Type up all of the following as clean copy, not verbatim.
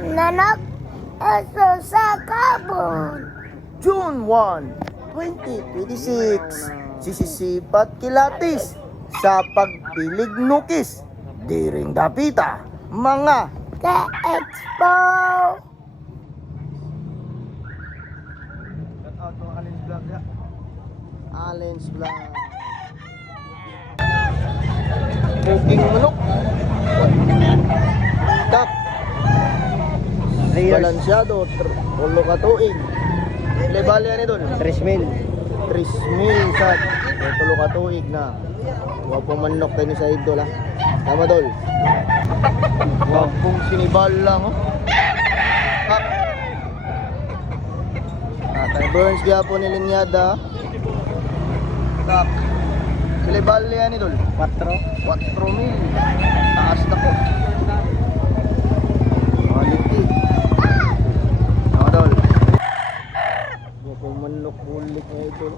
nanak eso sa kabon. June 1, 2026, sisisipat kilatis sa pagpilig nukis. Diring dapita, mga Ka-expo. Allen's Vlog. Cooking manok. Kap. Balansyado, ulo ka tuig. Lebal yan idol. 3,000. 3,000 sa tulo ka tuig na. Wapo manok tayo sa idol ha. Tama dol. Wapong sinibal lang oh. Kap. Tatay Burns gyapon ni Linyada. Kap. Lebal yan idol. 4. 4,000. Taas na ko. Quality. Tama dol. Wapong manok bulik na idol.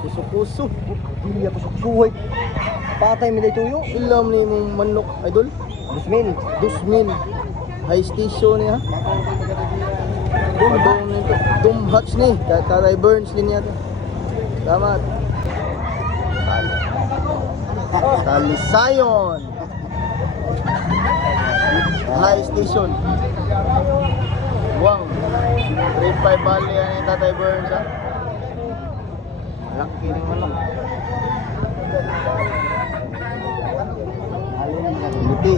Puso-puso. Dili ako suksuhay. Patay mi day tuyo. Ilam ni mong manok idol. 2,000. 2,000. High station niya. Madong nito. Dumhats ni. Tatay Burns din niya. Tama. Talisayon. High station. Wang. 3-5 bali yan yung Tatay Burns ha. Laki rin manok. Hindi.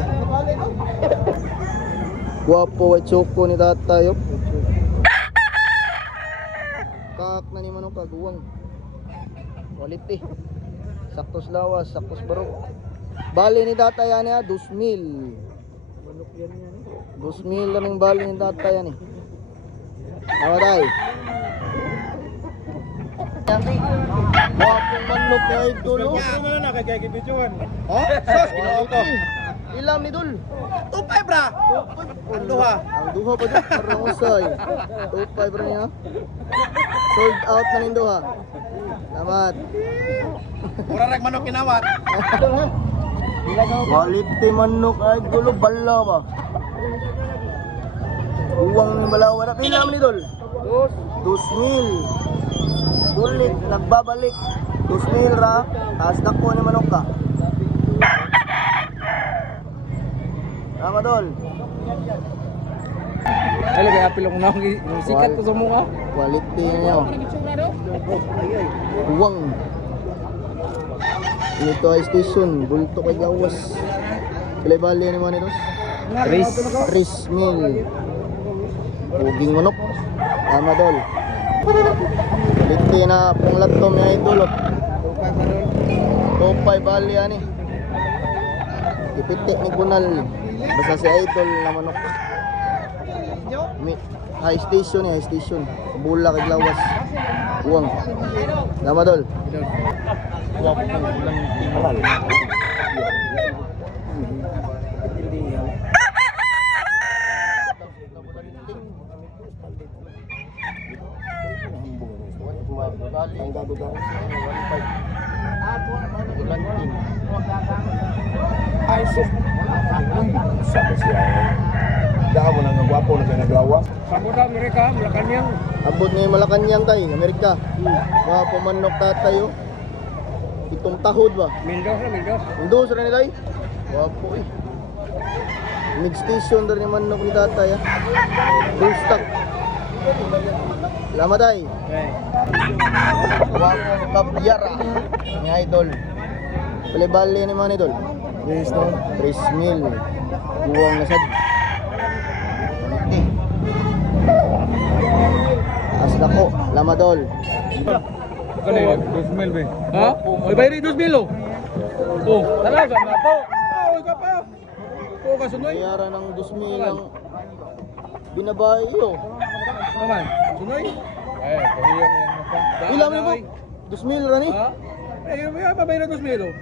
Guwapo ay choco ni tatay oh. Kak na ni manok kaguwang. Quality. Saktos lawas, saktos barok. Bali ni tatay yan ha, 2,000. 2,000 lang yung bali ni tatay yan eh. Tama tayo. Guwapong manok na idol oh. Ha? Sos, ilam ni Dol. 2,500 bra. Ang duha. Ang duha pa dyan, parang usay. 2-5 rin niya. Sold out na rin duha. Salamat. Mura rek manok kinawat. Quality manok ay gulo, bala ba? Uwang ni balawa na. Kailan ni Dol? 2,000. Ulit, nagbabalik. 2,000 ra. Taas na po ni manok ka. Tama Dol. Ay lagi apil ako na sikat ko sa mukha. Quality niya. Uwang. Ito ay station. Bulto kay gawas. Pilay bali ni mga nitos? 3,000. Puging manok. Tama Dol. Quality na pong latom niya idol. 2,500 bali yan eh. Ipitik ni Bunal. Basta si idol na manok. High station eh, high station. Bula kay lawas. Uwang. Tama Dol. Uwang ulang tinggal. Ay, so. Sabi siya. Daan mo nang nagwapo na siya naglawas. Sabot Amerika, Malacanang. Abot ni Malacanang tay, Amerika. Mga pumanok tatay oh. Itong tahod ba? Mildos na mildos. Indo sa nila ay. Wapo eh. Mid station rin yung manok ni tatay ah. Full stock. Salamat ay. Okay. Wapo kabyara. Ni idol. Bali-bali ni mga idol. Yes, no? 3,000. Buwang na sad. As na ko. Lamadol. Kano yun? 2,000 ba? Ha? Ay bayari 2,000 oh. Oh, talaga na po. Oh, ikaw pa. Oh, kasunoy. Kayara ng 2,000 lang. Binabayo. Naman, sunoy. Ay, kahiyang yan mo pa. Ilang mo po? 2,000 rani? Ha? Ay, may pabayari 2,000 oh.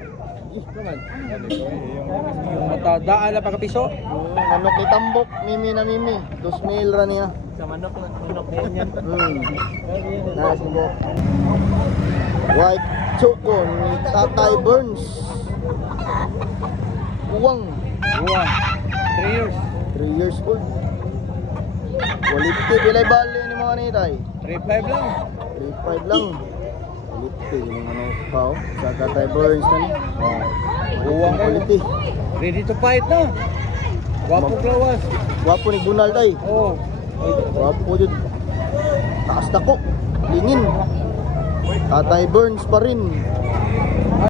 Naman. Yung matadaan na pagkapiso. Manok ni Tambok, mimi na mimi. 2,000 rani ah. Sa manok na yan. Nice mo. White choco ni Tatay Burns. Uwang. Buwan. 3 years. 3 years old. Quality, pilay bali ni mga nitay. 3.5 lang. 3.5 lang. Quality, yung ano pa oh. Sa Tatay Burns na ni. Uwang kayo. Quality. Ready to fight na. Wapo klawas. Gwapo ni Bunal tay. Oh. Gwapo yun. Taas na ko. Lingin. Tatay Burns pa rin.